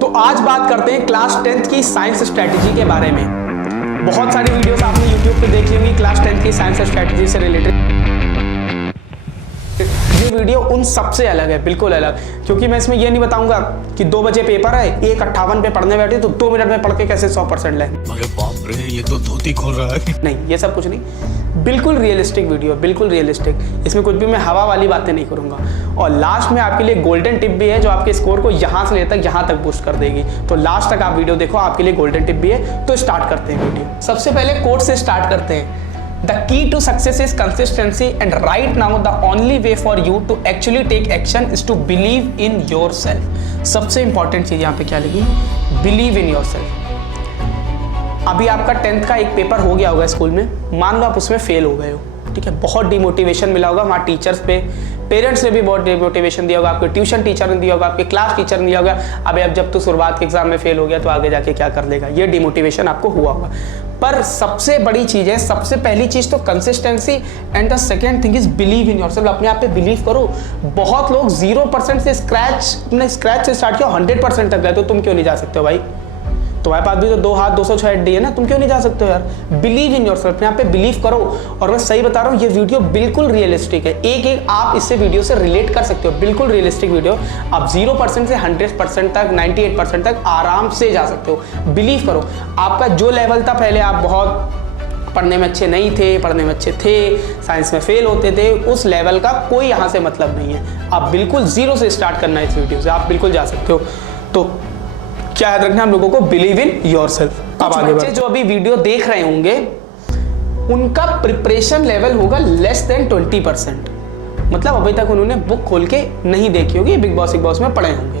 तो आज बात करते हैं क्लास 10th की साइंस स्ट्रेटजी के बारे में। बहुत सारी वीडियोस आपने YouTube पे देखी होंगी क्लास 10th की साइंस स्ट्रेटजी से रिलेटेड। ये वीडियो उन सबसे अलग है, बिल्कुल अलग, क्योंकि मैं इसमें ये नहीं बताऊंगा कि 2 बजे पेपर है, 1:58 पे पढ़ने बैठे तो 2 मिनट में पढ़ के कैसे 100% लें। अरे बाप रे, ये तो धोती खोल रहा है। नहीं, ये सब कुछ नहीं, बिल्कुल रियलिस्टिक वीडियो, बिल्कुल रियलिस्टिक। इसमें कुछ भी मैं हवा वाली बातें नहीं करूंगा। और लास्ट में आपके लिए गोल्डन टिप भी है जो आपके स्कोर को यहाँ से लेकर यहाँ तक बूस्ट कर देगी। तो लास्ट तक आप वीडियो देखो, आपके लिए गोल्डन टिप भी है। तो स्टार्ट करते हैं वीडियो। सबसे पहले कोट से स्टार्ट करते हैं। The key to success is consistency, and right now the only way for you to actually take action is to believe in yourself. सबसे इंपॉर्टेंट चीज यहाँ पे क्या लगी? Believe in yourself. अभी आपका 10th का एक पेपर हो गया होगा स्कूल में, मान लो आप उसमें फेल हो गए हो, ठीक है, बहुत डिमोटिवेशन मिला होगा वहाँ टीचर्स पे, पेरेंट्स ने भी बहुत डिमोटिवेशन दिया होगा, आपके ट्यूशन टीचर ने दिया होगा, आपके क्लास टीचर ने दिया होगा। अबे अब जब तू शुरुआत के एग्जाम में फेल हो गया तो आगे जाके क्या कर लेगा, ये डिमोटिवेशन आपको हुआ होगा। पर सबसे बड़ी चीज है, सबसे पहली चीज तो consistency, and the second thing is believe in yourself. अपने आप पे बिलीव करो। बहुत लोग 0% से स्क्रैच से स्टार्ट किया, 100% तक गए, तो तुम क्यों नहीं जा सकते हो भाई? तुम्हारे पास भी तो 2 हाथ 206 हड्डी है ना, तुम क्यों नहीं जा सकते हो यार? बिलीव इन योरसेल्फ, यहाँ पे बिलीव करो। और मैं सही बता रहा हूँ, ये वीडियो बिल्कुल रियलिस्टिक है। एक आप इससे वीडियो से रिलेट कर सकते हो, बिल्कुल रियलिस्टिक वीडियो। आप 0% से 100% तक, 98% तक आराम से जा सकते हो। बिलीव करो। आपका जो लेवल था पहले, आप बहुत पढ़ने में अच्छे नहीं थे, पढ़ने में अच्छे थे, साइंस में फेल होते थे, उस लेवल का कोई यहाँ से मतलब नहीं है। आप बिल्कुल 0 से स्टार्ट करना है इस वीडियो से, आप बिल्कुल जा सकते हो। तो क्या याद रखना हम लोगों को? Believe in yourself. अब आगे बच्चे जो अभी वीडियो देख रहे होंगे उनका प्रिपरेशन लेवल होगा लेस देन 20%। मतलब अभी तक उन्होंने बुक खोल के नहीं देखी होगी, बिग बॉस में पढ़े होंगे,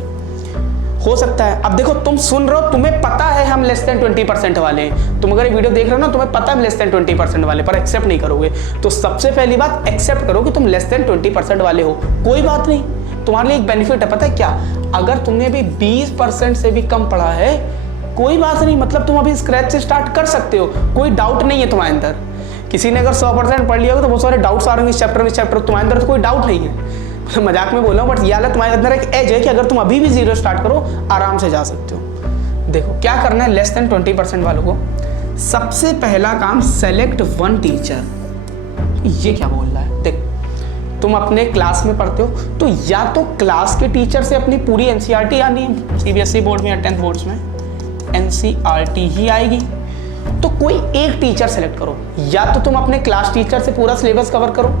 हो सकता है। अब देखो, तुम सुन रहे हो, तुम्हें पता है हम लेस देन 20% वाले हैं। तुम अगर ये वीडियो देख रहे हो ना, तुम्हें पता है लेस देन 20% वाले, पर एक्सेप्ट नहीं करोगे। तो सबसे पहली बात, एक्सेप्ट करो कि तुम लेस देन 20% वाले हो। कोई बात नहीं, तुम्हारे लिए एक बेनिफिट है, पता है क्या? अगर तुमने अभी 20% से भी कम पढ़ा है, कोई बात नहीं, मतलब तुम अभी स्क्रैच से स्टार्ट कर सकते हो। कोई डाउट नहीं है तुम्हारे अंदर। किसी ने अगर 100% पढ़ लिया होगा तो बहुत सारे डाउट्स आ रहे हैं इस चैप्टर, तुम्हारे अंदर तो कोई डाउट नहीं है। मजाक में बोल रहा हूँ, बट ये तुम्हारे अंदर एक एज है कि अगर तुम अभी भी 0 स्टार्ट करो, आराम से जा सकते हो। देखो क्या करना है लेस देन 20% वालों को। सबसे पहला काम, सेलेक्ट 1 टीचर। ये क्या बोल रहा है? देख, तुम अपने क्लास में पढ़ते हो तो या तो क्लास के टीचर से अपनी पूरी एनसीईआरटी आनी है, सीबीएसई बोर्ड में या 10th बोर्ड्स में एनसीईआरटी ही आएगी, तो कोई एक टीचर सेलेक्ट करो। या तो तुम अपने क्लास टीचर से पूरा सिलेबस कवर करो,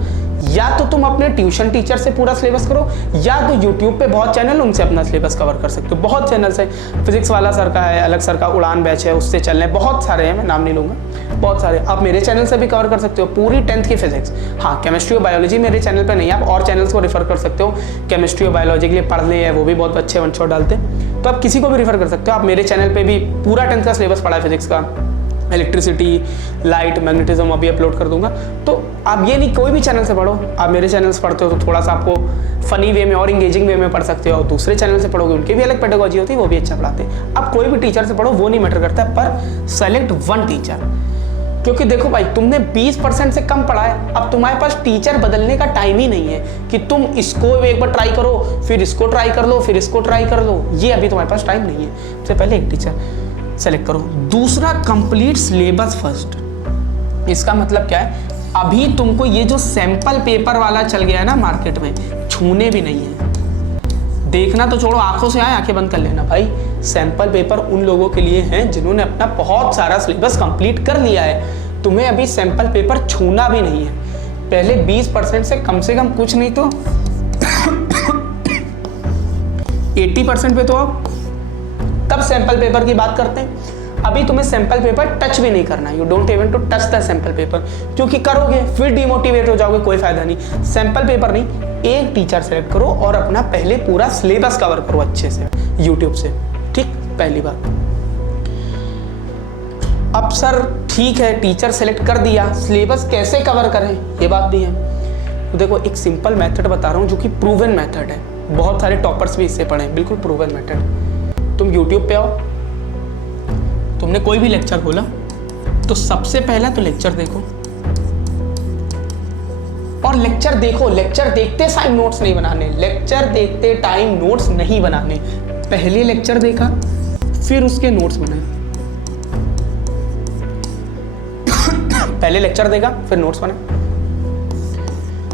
या तो तुम अपने ट्यूशन टीचर से पूरा सिलेबस करो, या तो यूट्यूब पे बहुत चैनल, उनसे अपना सिलेबस कवर कर सकते हो। बहुत चैनल्स है, फिजिक्स वाला सर का है, अलग सर का उड़ान बैच है, उससे चलने बहुत सारे हैं, मैं नाम नहीं लूंगा, बहुत सारे। आप मेरे चैनल से भी कवर कर सकते हो पूरी 10th की फिजिक्स। हाँ, केमिस्ट्री और बायोलॉजी मेरे चैनल पे नहीं है, आप और चैनल्स को रेफर कर सकते हो। केमिस्ट्री और बायोलॉजी के लिए पढ़ ले है, वो भी बहुत अच्छे वन शॉट डालते हैं, तो आप किसी को भी रेफर कर सकते हो। आप मेरे चैनल पे भी पूरा 10th का सिलेबस पढ़ा है फिजिक्स का, इलेक्ट्रिसिटी, लाइट, मैग्नेटिज्म अभी अपलोड कर दूंगा। तो आप ये नहीं, कोई भी चैनल से पढ़ो। आप मेरे चैनल से पढ़ते हो तो थोड़ा सा आपको फनी वे में और इंगेजिंग वे में पढ़ सकते हो, और दूसरे चैनल से पढ़ोगे उनकी भी अलग पेडागॉजी होती है, वो भी अच्छा पढ़ाते हैं। आप कोई भी टीचर से पढ़ो, वो नहीं मैटर करता, पर सेलेक्ट 1 टीचर। क्योंकि देखो भाई, तुमने 20% से कम पढ़ा है, अब तुम्हारे पास टीचर बदलने का टाइम ही नहीं है कि तुम इसको एक बार ट्राई करो, फिर इसको ट्राई कर लो, फिर इसको ट्राई कर लो। ये अभी तुम्हारे पास टाइम नहीं है। सबसे पहले एक टीचर सेलेक्ट करो। दूसरा, कंप्लीट सिलेबस फर्स्ट। इसका मतलब क्या है? अभी तुमको ये जो सैंपल पेपर वाला चल गया है ना मार्केट में, छूने भी नहीं है। देखना तो छोड़ो, आंखों से आए, आंखें बंद कर लेना भाई। सैंपल पेपर उन लोगों के लिए हैं जिन्होंने अपना बहुत सारा सिलेबस कंप्लीट कर लिया है। तुम्हें अभी सैंपल पेपर छूना भी नहीं है। पहले 20% से कम कुछ नहीं तो 80% पे तो आप तब सैंपल पेपर की बात करते हैं। अभी तुम्हें सैंपल पेपर टच भी नहीं करना है। You don't even to touch the sample paper, क्योंकि करोगे फिर डिमोटिवेट हो जाओगे, कोई फायदा नहीं। सैंपल पेपर नहीं, एक टीचर सेलेक्ट करो और अपना पहले पूरा सिलेबस कवर करो अच्छे से यूट्यूब से। ठीक, पहली बात। अब सर ठीक है, टीचर सेलेक्ट कर दिया, सिलेबस कैसे कवर करें, ये बात भी है। तो देखो, एक सिंपल मेथड बता रहा हूँ जो कि प्रूवन मेथड है, बहुत सारे टॉपर्स भी इससे पढ़े, बिल्कुल प्रूवन मेथड। तुम YouTube पे आओ, तुमने कोई भी लेक्चर खोला तो सबसे पहला तो लेक्चर देखो, और लेक्चर देखो, लेक्चर देखते टाइम नोट्स नहीं बनाने, लेक्चर देखते टाइम नोट्स नहीं बनाने। पहले लेक्चर देखा, फिर उसके नोट्स बनाए। पहले लेक्चर देखा, फिर नोट्स बनाए,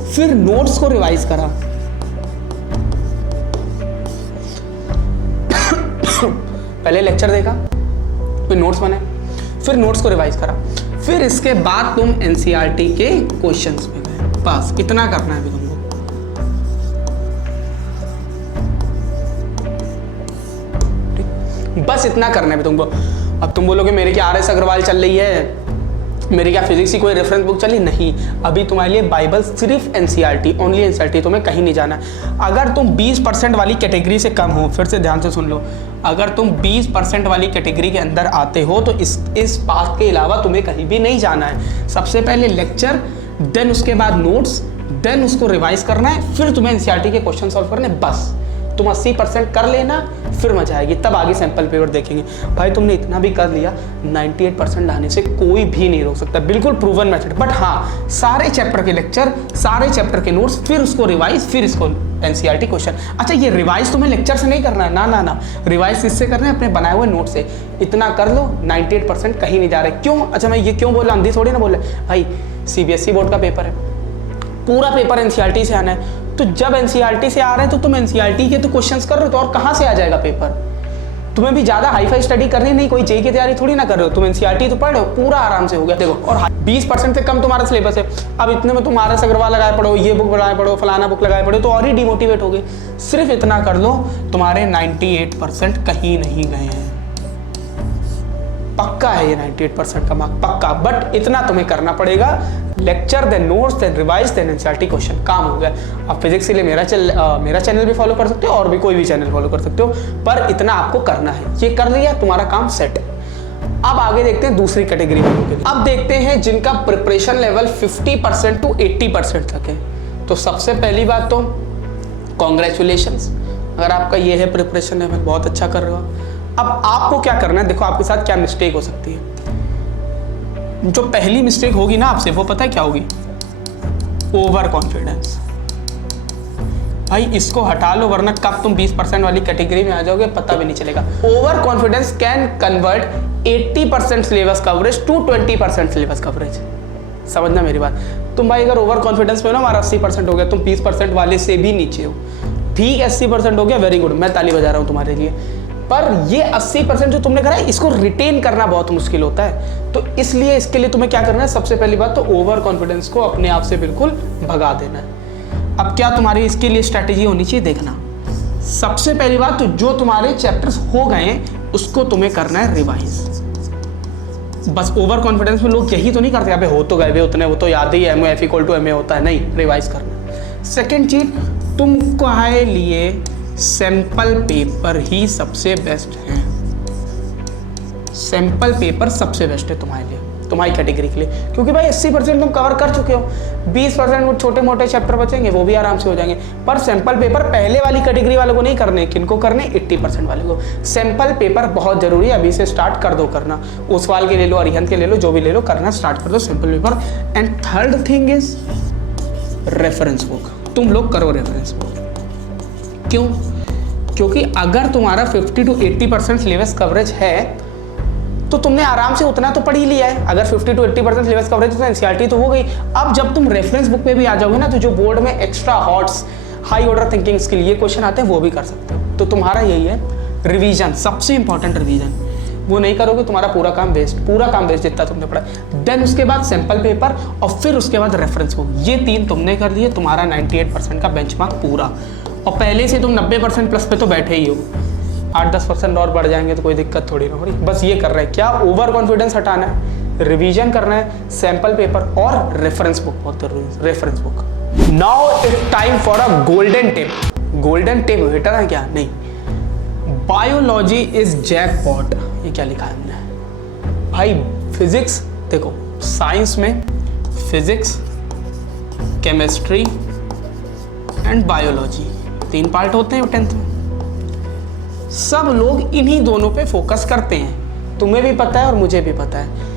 फिर नोट्स को रिवाइज करा। पहले लेक्चर देखा, फिर नोट्स बनाए, फिर नोट्स को रिवाइज करा, फिर इसके बाद तुम एनसीईआरटी के क्वेश्चंस में गए। बस इतना करना है अभी तुमको। बस इतना करना है तुमको। अब तुम बोलोगे मेरे क्या RS अग्रवाल चल रही है, मेरी क्या फिजिक्स की कोई रेफरेंस बुक चली? नहीं, अभी तुम्हारे लिए बाइबल सिर्फ एनसीईआरटी, ओनली एनसीईआरटी, तुम्हें कहीं नहीं जाना। अगर तुम 20% वाली कैटेगरी से कम हो, फिर से ध्यान से सुन लो, अगर तुम 20% वाली कैटेगरी के अंदर आते हो तो इस बात के अलावा तुम्हें कहीं भी नहीं जाना है। सबसे पहले लेक्चर, देन उसके बाद नोट्स, देन उसको रिवाइज करना है, फिर तुम्हें एनसीईआरटी के क्वेश्चन सॉल्व करने। बस तुम 80% कर लेना, फिर मजा आएगी, तब आगे सैंपल पेपर देखेंगे। भाई तुमने इतना भी कर लिया, 98% लाने से कोई भी नहीं रोक सकता, बिल्कुल प्रूवन मेथड। बट हाँ, सारे चैप्टर के लेक्चर, सारे चैप्टर के नोट्स, फिर उसको रिवाइज, फिर इसको एनसीईआरटी क्वेश्चन। अच्छा, ये रिवाइज तुम्हें लेक्चर से नहीं करना है, ना ना ना, रिवाइज किससे करना है? अपने बनाए हुए नोट से। इतना कर लो, 98% कहीं नहीं जा रहे। क्यों? अच्छा, मैं ये क्यों बोला, अंधी थोड़ी ना बोले भाई, CBSE बोर्ड का पेपर है, पूरा पेपर एनसीईआरटी से आना है। तो जब एनसीईआरटी से आ रहे हैं तो तुम एनसीईआरटी के तो क्वेश्चंस कर रहे हो, तो और कहां से आ जाएगा पेपर? तुम्हें भी ज्यादा हाई फाई स्टडी करनी नहीं, कोई जेईई की तैयारी थोड़ी ना कर रहे हो, तुम एनसीईआरटी तो पढ़ रहे हो, पूरा आराम से हो गया। देखो, और 20% से कम तुम्हारा सिलेबस है। अब इतने में तुम RS अग्रवाल लगाए पढ़ो, ये बुक लगाए पढ़ो, फलाना बुक लगाए पढ़ो, तो और ही डिमोटिवेट हो गए। सिर्फ इतना कर लो, तुम्हारे 98% कहीं नहीं गए हैं। पक्का है ये 98% का मार्क, पक्का। बट इतना तुम्हें करना पड़ेगा, lecture, then notes, then revise, then NCERT question, काम हो गया। अब फिजिक्स के लिए मेरा चैनल भी फॉलो कर सकते हो, और भी कोई भी चैनल फॉलो कर सकते हो, पर इतना आपको करना है। ये कर लिया, तुम्हारा काम सेट है। अब आगे देखते हैं दूसरी कैटेगरी वालों के लिए। अब देखते हैं जिनका प्रिपरेशन लेवल 50% to 80% तक है। तो सबसे पहली बात तो कॉन्ग्रेचुलेशंस, अगर आपका ये है प्रिपरेशन लेवल, बहुत अच्छा कर रहे हो। अब आपको क्या करना है, देखो आपके साथ क्या मिस्टेक हो सकती है। जो पहली मिस्टेक होगी ना आपसे, वो पता है क्या होगी? Over confidence. भाई इसको हटा लो, वरना कब तुम 20% वाली कैटेगरी में आ जाओगे पता भी नहीं चलेगा। Over confidence can convert 80% syllabus coverage to 20% syllabus coverage. समझना मेरी बात। तुम भाई अगर ओवर कॉन्फिडेंस में हो ना, हमारा 80% हो गया, तुम 20% वाले से भी नीचे हो, ठीक, 80% हो गया, वेरी गुड, मैं ताली बजा रहा हूँ तुम्हारे लिए। पर ये 80% जो तुमने करा है, इसको रिटेन करना बहुत मुश्किल होता है। तो इसलिए इसके लिए तुम्हें क्या करना है, सबसे पहली बात तो ओवर कॉन्फिडेंस को अपने आप से बिल्कुल भगा देना है। अब क्या तुम्हारी इसके लिए स्ट्रैटेजी होनी चाहिए, देखना। सबसे पहली बात तो जो तुम्हारे चैप्टर्स हो गए हैं उसको तुम्हें करना है रिवाइज। बस ओवर कॉन्फिडेंस में लोग यही तो नहीं करते, अबे हो तो गए उतने, वो तो याद ही है, MO F=MA होता है। नहीं, रिवाइज करना। सेकेंड चीज, तुम्हारे लिए सैंपल पेपर ही सबसे बेस्ट है। सैंपल पेपर सबसे बेस्ट है तुम्हारे लिए, तुम्हारी कैटेगरी के लिए, क्योंकि भाई 80% तुम कवर कर चुके हो, 20% वो छोटे मोटे चैप्टर बचेंगे, वो भी आराम से हो जाएंगे। पर सैंपल पेपर पहले वाली कैटेगरी वालों को नहीं करने, किनको करने? 80% वाले को। सैंपल पेपर बहुत जरूरी है, अभी से स्टार्ट कर दो करना। ओसवाल के ले लो, अरिहंत के ले लो, जो भी ले लो, करना स्टार्ट कर दो sample paper. And third thing is reference book. तुम लोग करो रेफरेंस बुक। क्यों? क्योंकि अगर तुम्हारा 50 to 80% सिलेबस कवरेज है तो तुमने आराम से उतना तो पढ़ ही लिया है। अगर 50 to 80% सिलेबस कवरेज तो एनसीईआरटी तो हो गई। अब जब तुम रेफरेंस बुक पे भी आ जाओगे ना, तो जो बोर्ड में extra hots, high order thinking skill ये क्वेश्चन आते हैं, वो भी कर सकते हो। तो तुम्हारा यही है रिवीजन, सबसे इंपॉर्टेंट रिवीजन। वो नहीं करोगे तुम्हारा पूरा काम वेस्ट जितना तुमने पढ़ा। देन उसके बाद सैंपल पेपर, और फिर उसके बाद रेफरेंस बुक। ये 3 तुमने कर दिए, तुम्हारा 98% का बेंचमार्क पूरा। और पहले से तुम 90% प्लस पे तो बैठे ही हो, 8-10% और बढ़ जाएंगे तो कोई दिक्कत थोड़ी ना हो रही। बस ये कर रहे हैं, क्या ओवर कॉन्फिडेंस हटाना है, रिवीजन करना है, सैंपल पेपर और रेफरेंस बुक बहुत जरूरी है, reference book. Now it's time for a golden tip. Golden tip बेटा है क्या? नहीं, बायोलॉजी इज जैकपॉट। ये क्या लिखा है हमने? भाई फिजिक्स, देखो साइंस में physics, chemistry and biology 3 part होते हैं 10th में। सब लोग इन्हीं दोनों पे फोकस करते हैं, तुम्हें भी पता है और मुझे भी पता है।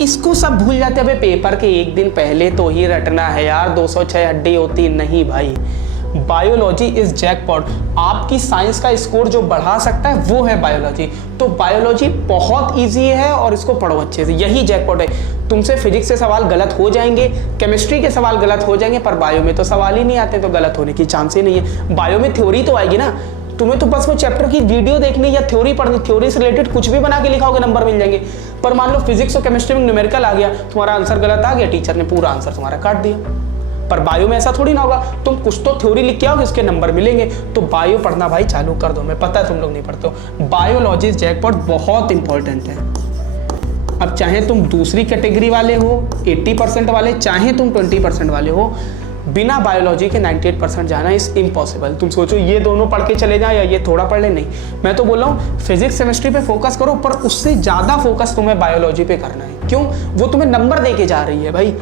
इसको सब भूल जाते हैं, पेपर के एक दिन पहले तो ही रटना है यार, 206 हड्डी होती नहीं भाई। Biology is jackpot. आपकी साइंस का स्कोर जो बढ़ा सकता है वो है बायोलॉजी। तो बायोलॉजी बहुत ईजी है और इसको पढ़ो अच्छे से, यही जैकपॉट है। तुमसे फिजिक्स से सवाल गलत हो जाएंगे, केमिस्ट्री के सवाल गलत हो जाएंगे, पर बायो में तो सवाल ही नहीं आते, तो गलत होने की चांस ही नहीं है। बायो में थ्योरी तो आएगी ना, तुम्हें तो बस वो चैप्टर की वीडियो देखनी या थ्योरी पढ़नी, थ्योरी से रिलेटेड कुछ भी बना के लिखाओगे नंबर मिल जाएंगे। पर मान लो फिजिक्स और केमिस्ट्री में न्यूमेरिकल आ गया, तुम्हारा आंसर गलत आ गया, टीचर ने पूरा आंसर तुम्हारा काट दिया। पर बायो में ऐसा थोड़ी ना होगा, तुम कुछ तो थ्योरी लिख के आओगे, उसके नंबर मिलेंगे। तो बायो पढ़ना भाई चालू कर दो, मैं पता है तुम लोग नहीं पढ़ते हो। बायोलॉजी जैकपॉट बहुत इंपॉर्टेंट है। अब चाहे तुम दूसरी कैटेगरी वाले हो 80% वाले, चाहे तुम 20% वाले हो, बिना बायोलॉजी के 98% जाना इज इम्पॉसिबल। तुम सोचो ये दोनों पढ़ के चले जाए या ये थोड़ा पढ़ ले, नहीं। मैं तो बोल रहा हूँ फिजिक्स केमिस्ट्री पे फोकस करो, पर उससे ज़्यादा फोकस तुम्हें बायोलॉजी पे करना है। क्यों? वो तुम्हें नंबर दे के जा रही है भाई।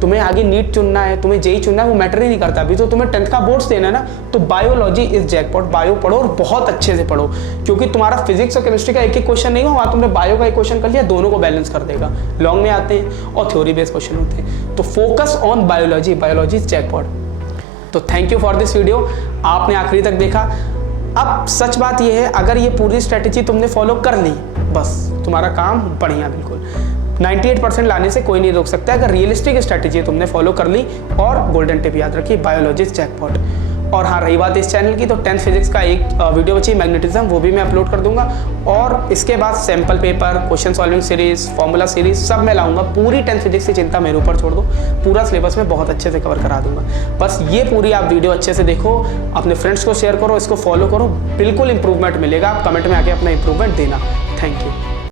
तुम्हें आगे नीट चुनना है, तुम्हें जेई चुनना है, वो मैटर ही नहीं करता। अभी तो तुम्हें 10th का बोर्ड्स देना है ना, तो बायोलॉजी इज जैकपॉट। बायो पढ़ो और बहुत अच्छे से पढ़ो, क्योंकि तुम्हारा फिजिक्स और केमिस्ट्री का एक एक क्वेश्चन नहीं हुआ, तुमने बायो का एक क्वेश्चन कर लिया, दोनों को बैलेंस कर देगा। लॉन्ग में आते हैं और थ्योरी बेस्ड क्वेश्चन होते हैं। तो focus on biology, biology is jackpot. तो thank you for this video, आपने आखिरी तक देखा। अब सच बात यह है, अगर ये पूरी स्ट्रेटेजी तुमने फॉलो कर ली, बस तुम्हारा काम बढ़िया। बिल्कुल 98% लाने से कोई नहीं रोक सकता अगर रियलिस्टिक स्ट्रेटेजी तुमने फॉलो कर ली। और गोल्डन टिप याद रखिए, बायोलॉजी इज जैकपॉट। और हाँ, रही बात इस चैनल की, तो 10th फिजिक्स का एक वीडियो बची मैग्नेटिज्म, वो भी मैं अपलोड कर दूंगा। और इसके बाद sample paper, question solving series, formula series सब मैं लाऊंगा। पूरी 10th फिजिक्स की चिंता मेरे ऊपर छोड़ दो, पूरा सिलेबस में बहुत अच्छे से कवर करा दूंगा। बस ये पूरी आप वीडियो अच्छे से देखो, अपने फ्रेंड्स को शेयर करो, इसको फॉलो करो, बिल्कुल इंप्रूवमेंट मिलेगा। आप कमेंट में आके अपना इंप्रूवमेंट देना। Thank you.